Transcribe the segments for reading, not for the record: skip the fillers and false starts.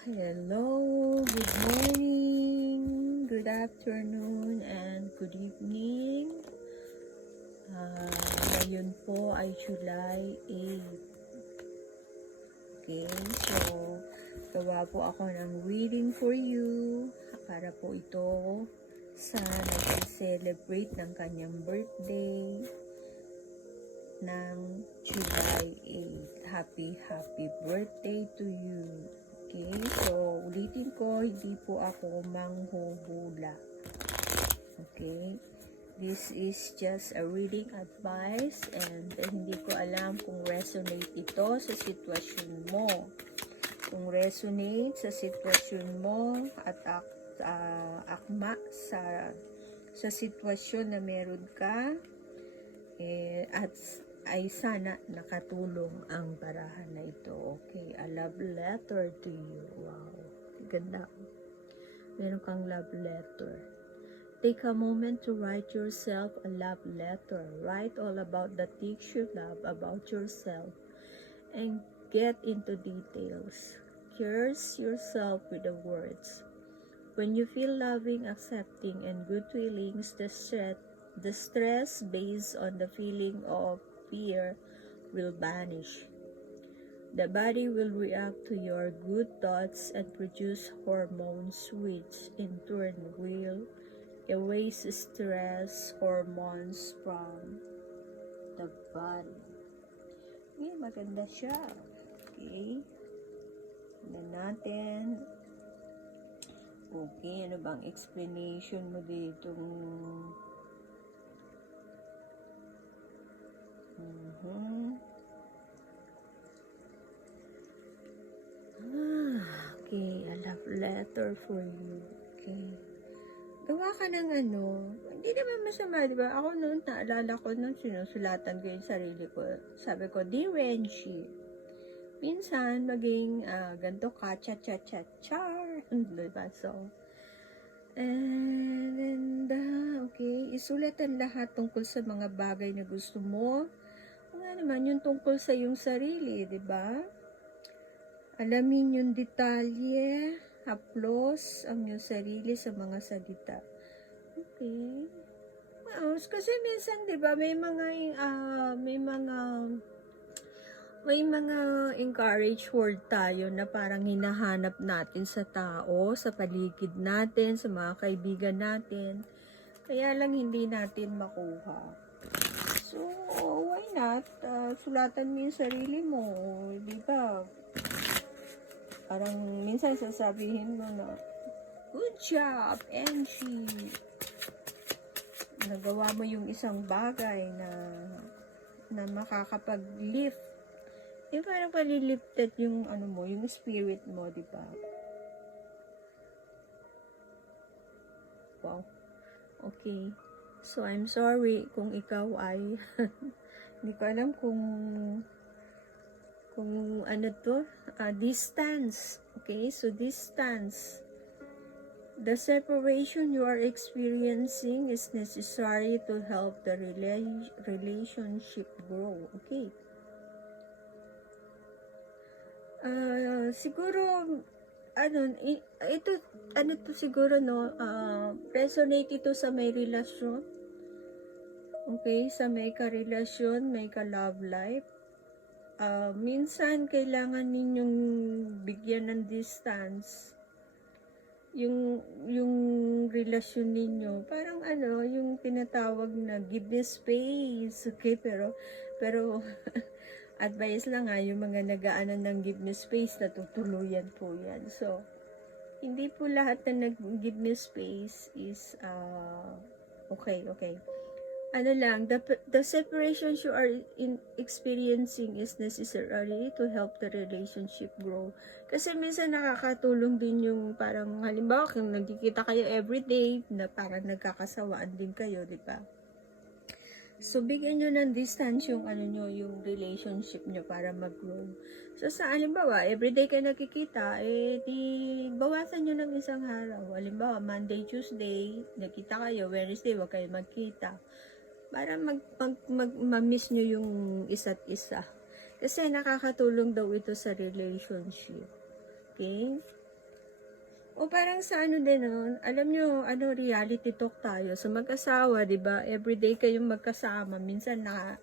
Hello, good morning, good afternoon, and good evening. Ngayon po ay July 8. Okay, so gawa po ako ng reading for you para po ito sa nag-celebrate ng kanyang birthday ng July 8. Happy birthday to you. Okay, so ulitin ko, hindi po ako manghuhula. Okay, this is just a reading advice and hindi ko alam kung resonate ito sa sitwasyon mo. Kung resonate sa sitwasyon mo at akma sa sitwasyon na meron ka, at ay sana nakatulong ang barahan na ito. Okay, a love letter to you. Wow, ganda. Meron kang love letter. Take a moment to write yourself a love letter. Write all about the things you love about yourself and get into details. Curse yourself with the words. When you feel loving, accepting, and good feelings, the stress based on the feeling of fear will vanish. The body will react to your good thoughts and produce hormones which in turn will erase stress hormones from the body. Okay, maganda siya. Okay. Tignan natin. Okay, ano bang explanation mo dito? Okay, a love letter for you. Okay. Gawa ka ng hindi naman masama, di ba? Ako noon, naalala ko nung sinusulatan ko yung sarili ko. Sabi ko, Dear Renshi, minsan maging ganito ka, cha-cha-cha-char. Diba? So, and okay, isulat ang lahat tungkol sa mga bagay na gusto mo. Nga naman, yung tungkol sa iyong sarili, di ba? Alamin yung detalye, haplos ang iyong sarili sa mga salita. Okay. Well, kasi minsan, di ba, may mga encourage word tayo na parang hinahanap natin sa tao, sa paligid natin, sa mga kaibigan natin. Kaya lang hindi natin makuha. So, why not? Sulatan mo yung sarili mo, di ba? Parang minsan sasabihin mo na, good job, Angie. Nagawa mo yung isang bagay na makakapag-lift. Yung parang palilifted yung yung spirit mo, di ba? Wow. Okay. So, I'm sorry kung ikaw ay hindi ko alam kung distance. Okay, so distance. The separation you are experiencing is necessary to help the relationship grow. Okay. Siguro, siguro, resonate ito sa may relasyon. Okay, sa may ka-relasyon, may ka-love life. Minsan, kailangan ninyong bigyan ng distance yung relasyon ninyo. Parang yung tinatawag na give me space. Okay, pero advice lang yung mga nag-aanan ng give me space, natutuluyan po yan. So, hindi po lahat na nag-give me space is okay. The separations you are experiencing is necessary to help the relationship grow. Kasi minsan nakakatulong din yung parang, halimbawa, kung nagkikita kayo everyday, na parang nagkakasawaan din kayo, di ba? So, bigyan nyo ng distance yung yung relationship nyo para mag-grow. So, sa halimbawa, everyday kayo nakikita, di bawasan nyo ng isang araw. Halimbawa, Monday, Tuesday, nakita kayo, Wednesday, wag kayo magkita. Para ma-miss nyo yung isa't isa. Kasi nakakatulong daw ito sa relationship. Okay? O parang sa ano din, no? Alam nyo, ano, reality talk tayo. Sa mag-asawa, di ba? Everyday kayong magkasama. Minsan na,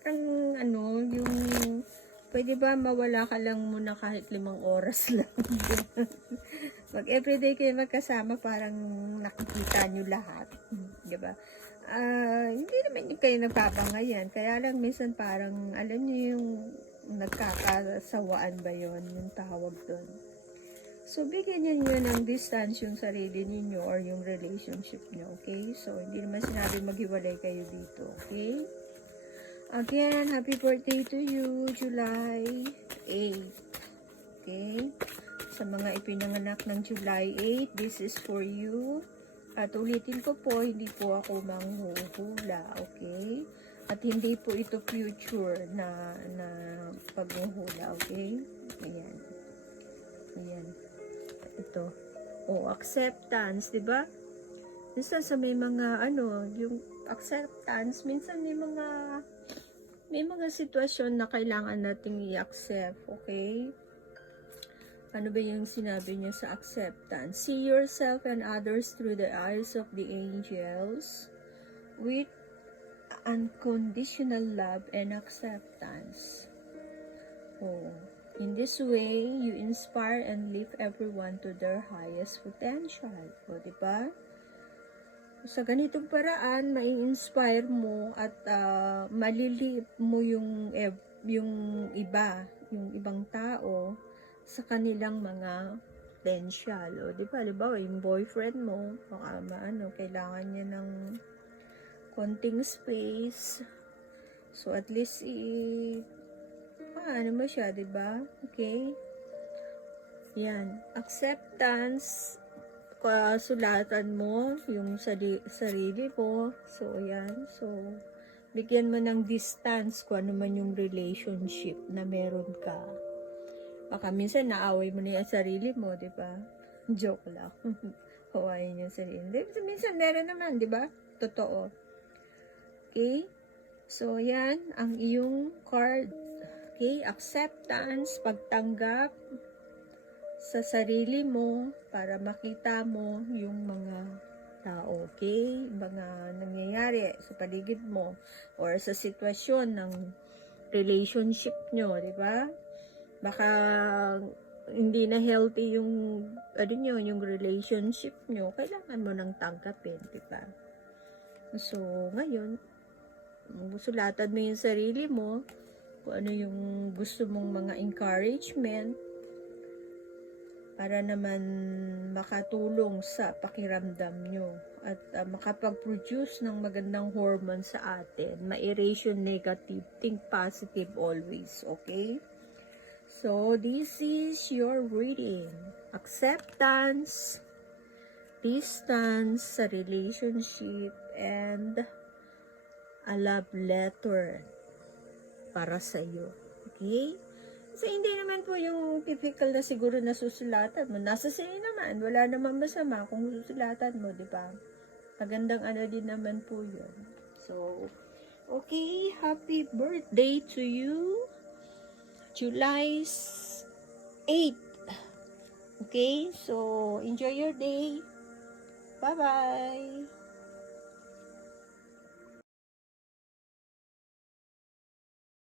parang ano, yung, pwede ba mawala ka lang muna kahit 5 oras lang. Mag everyday kayo magkasama, parang nakikita nyo lahat. Di ba? Hindi naman yung kayo nagpapangayan. Kaya lang minsan parang, alam nyo yung nagkakasawaan ba yon yung tawag doon. So, bigyan niyo ng distance yung sarili niyo or yung relationship niyo, okay? So, hindi naman sinabi maghiwalay kayo dito, okay? Again, happy birthday to you, July 8. Okay? Sa mga ipinanganak ng July 8, this is for you. At ulitin ko po, hindi po ako manghuhula, okay? At hindi po ito future na paghuhula, okay? Ayan. Ayan. Ito. Acceptance, 'di ba? Minsan sa may mga ano, yung acceptance, minsan may mga sitwasyon na kailangan nating i-accept, okay? Ano ba yung sinabi niya sa acceptance? See yourself and others through the eyes of the angels with unconditional love and acceptance. In this way, you inspire and lift everyone to their highest potential. O, diba? Sa ganitong paraan, mai-inspire mo at malilift mo yung iba, yung ibang tao sa kanilang mga potential. O, diba? Halimbawa, yung boyfriend mo, baka kailangan niya ng konting space. So, at least ano mo siya, diba? Okay? Yan. Acceptance. Sulatan mo yung sarili mo. So, yan. So, bigyan mo ng distance kung ano man yung relationship na meron ka. Baka minsan naaway mo na yung sarili mo, diba? Joke lang. Hawain yung sarili. Minsan meron naman, diba? Totoo. Okay? So, yan. Ang iyong card. Okay, acceptance, pagtanggap sa sarili mo para makita mo yung mga tao, okay? Mga nangyayari sa paligid mo or sa sitwasyon ng relationship nyo, di ba? Baka hindi na healthy yung yung relationship nyo, kailangan mo nang tanggapin, di ba? So, ngayon, sulatan mo yung sarili mo kung ano yung gusto mong mga encouragement para naman makatulong sa pakiramdam nyo at makapag-produce ng magandang hormone sa atin. Ma-erase yung negative. Think positive always, okay? So, this is your reading. Acceptance, distance sa relationship, and a love letter para sa iyo. Okay? Kasi hindi naman po yung typical na siguro na susulatan mo. Nasa sa'yo naman. Wala naman masama kung susulatan mo, di ba? Magandang din naman po yun. So, okay. Happy birthday to you. July 8. Okay? So, enjoy your day. Bye-bye.